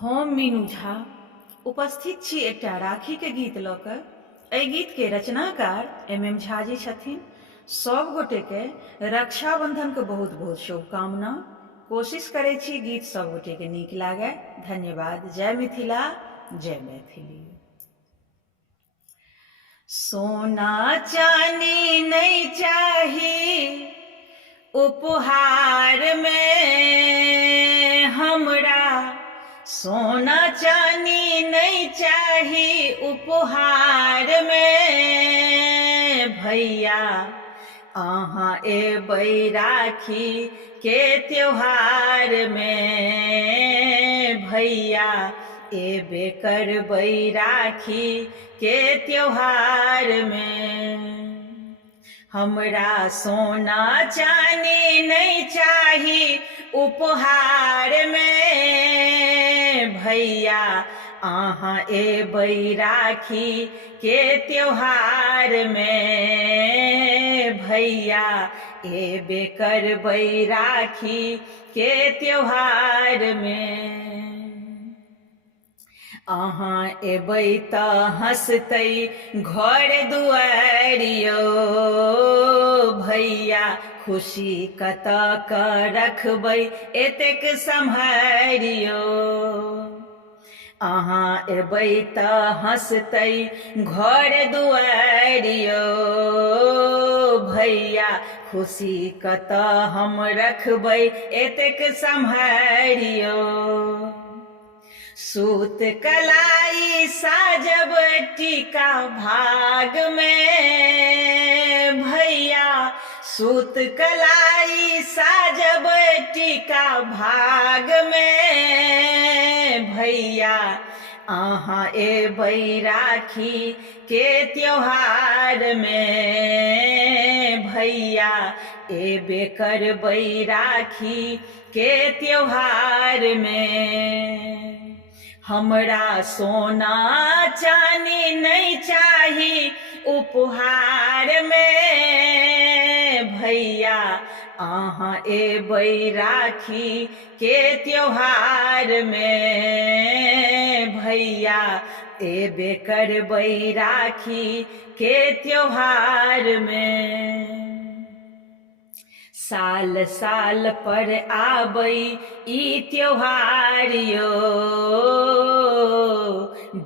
हम मीनू झा उपस्थित छी एकटा राखी के गीत लऽ कऽ। एहि गीत के रचनाकार MM झा जी छथिन। सब गोटे के रक्षाबंधन के बहुत बहुत शुभकामना। कोशिश करै छी गीत सब गोटे के नीक लागे। धन्यवाद। जय मिथिला, जय मैथिली। सोना चानी नहीं चाही उपहार में हमरा, सोना चानी नहीं चाही उपहार में भैया। अहाँ एबै राखी के त्योहार में भैया, एबे करबै राखी के त्योहार में। हमरा सोना चानी नहीं चाही उपहार में भैया, अहाँ एबै राखी के त्योहार में भैया, एबे करबै राखी के त्योहार में। अहाँ एबै तऽ हंसतै घर दुआरियो भैया, खुशी कतऽ कऽ रखबै एतेक सम्हारियो। अहाँ एबै तऽ हंसतै घर दुआरियो भैया, खुशी कतऽ हम रखबै एतेक सम्हारियो। सूत कलाई साजब टीका भाग में भैया, सूत कलाई साजब टीका भाग में भैया, अहाँ एबै राखी के त्योहार में भैया, एबे करबै राखी के त्योहार में। हमरा सोना चानी नहीं चाही उपहार में भैया, अहाँ एबै राखी के त्योहार में भैया, एबे करबै राखी के त्योहार में। साल साल पर आबै ई त्योहार यो,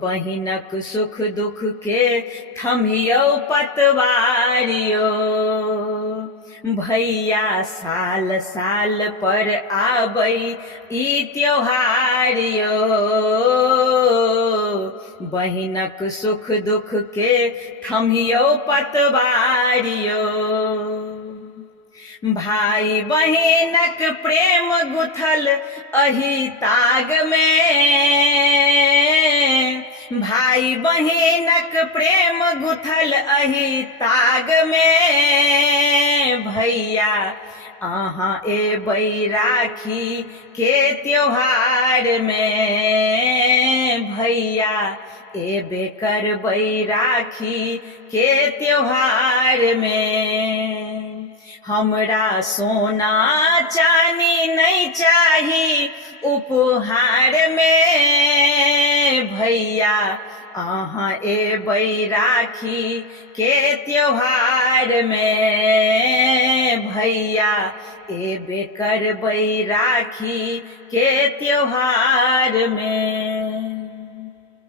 बहिनक सुख दुख के थमियौ पतवार यो भैया। साल साल पर आबै ई त्योहार यो, बहिनक सुख दुख के थमियौ पतवार यो। भाई बहिनक प्रेम गुथल अही ताग में, भाई बहिनक प्रेम गुथल अही ताग में भैया, अहाँ एबै राखी के त्योहार में भैया, एबे करबै राखी के त्योहार में। हमरा सोना चानी नहीं चाही उपहार में भैया, अहाँ एबै राखी के त्योहार में भैया, एबे करबै राखी के त्योहार में।